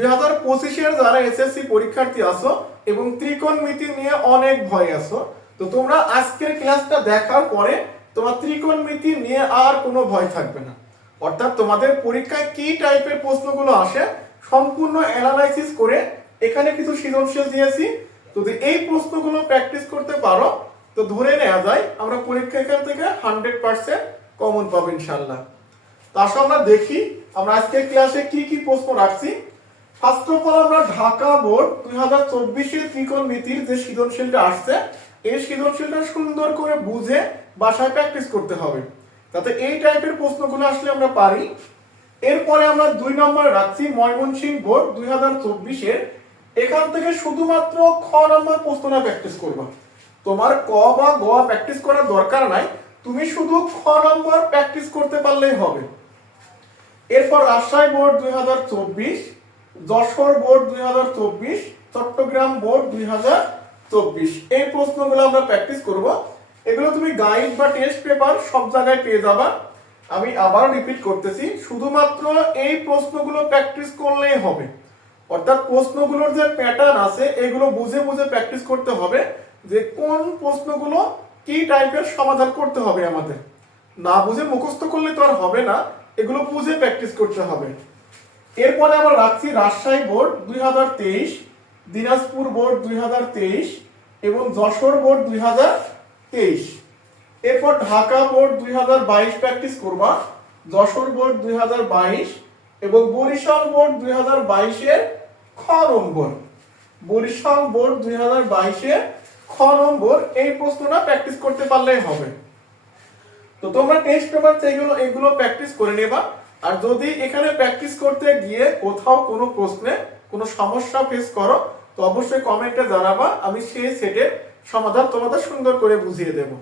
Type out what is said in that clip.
দুই হাজার পঁচিশের যারা এসএসসি পরীক্ষার্থী আছো এবং ত্রিকোণমিতি নিয়ে অনেক ভয় আছো, তো তোমরা আজকের ক্লাসটা দেখার পরে তোমার ত্রিকোণমিতি নিয়ে আর কোনো ভয় থাকবে না। অর্থাৎ তোমাদের পরীক্ষায় কি টাইপের প্রশ্নগুলো আসে সম্পূর্ণ অ্যানালাইসিস করে এখানে কিছু সৃজনশীল দিয়েছি। যদি এই প্রশ্নগুলো প্র্যাকটিস করতে পারো, তো ধরে নেওয়া যায় আমরা পরীক্ষা এখান থেকে হান্ড্রেড পার্সেন্ট কমন পাবো ইনশাল্লাহ তো আসো আমরা দেখি আমরা আজকের ক্লাসে কি কি প্রশ্ন রাখছি। ফার্স্ট অফ অল আমরা ঢাকা বোর্ড দুই হাজার চব্বিশের ত্রিকোণমিতির যে সৃজনশীলটা আসছে, এই সৃজনশীলটা সুন্দর করে বুঝে বাসায় প্র্যাকটিস করতে হবে। যাতে এই টাইপের প্রশ্নগুলো আসলে আমরা পারি। এরপরে আমরা দুই নম্বর রাখছি ময়মনসিংহ বোর্ড দুই হাজার চব্বিশের। এখান থেকে শুধুমাত্র খ নম্বর প্রশ্নটা প্র্যাকটিস করবা। তোমার ক বা গ প্র্যাকটিস করার দরকার নাই। তুমি শুধু খ নম্বর প্র্যাকটিস করতে পারলেই হবে। এরপর রাজশাহী বোর্ড দুই হাজার চব্বিশ। যশোর বোর্ড দুই হাজার চব্বিশ, চট্টগ্রাম বোর্ড দুই হাজার চব্বিশ। এই প্রশ্নগুলো আমরা প্র্যাকটিস করব। এগুলো তুমি গাইড বা টেস্ট পেপার সব জায়গায় পেয়ে যাবা। আমি আবার রিপিট করতেছি, শুধুমাত্র এই প্রশ্নগুলো প্র্যাকটিস করলেই হবে। অর্থাৎ প্রশ্নগুলোর যে প্যাটার্ন আছে, এগুলো বুঝে বুঝে প্র্যাকটিস করতে হবে যে কোন প্রশ্নগুলো কি টাইপের সমাধান করতে হবে আমাদের। না বুঝে মুখস্থ করলে তো আর হবে না, এগুলো বুঝে প্র্যাকটিস করতে হবে। এরপরে আমরা রাখছি রাজশাহী বোর্ড দুই হাজার তেইশ, দিনাজপুর বোর্ড দুই হাজার তেইশ এবং যশোর বোর্ড দুই হাজার তেইশ। এরপর ঢাকা বোর্ড দুই হাজার বাইশ প্র্যাকটিস করবা, যশোর বোর্ড দুই হাজার বাইশ এবং বরিশাল বোর্ড দুই হাজার বাইশের খ নম্বর। বরিশাল বোর্ড দুই হাজার বাইশের খ নম্বর, এই প্রশ্নটা প্র্যাকটিস করতে পারলেই হবে। তো তোমরা টেস্ট পেপার এগুলো এগুলো প্র্যাকটিস করে নেবা। আর যদি এখানে প্র্যাকটিস করতে গিয়ে কোথাও কোনো প্রশ্নে কোনো সমস্যা ফেস করো, তো অবশ্যই কমেন্টে জানাবা, আমি সেই সেটের সমাধান তোমাদের সুন্দর করে বুঝিয়ে দেবো।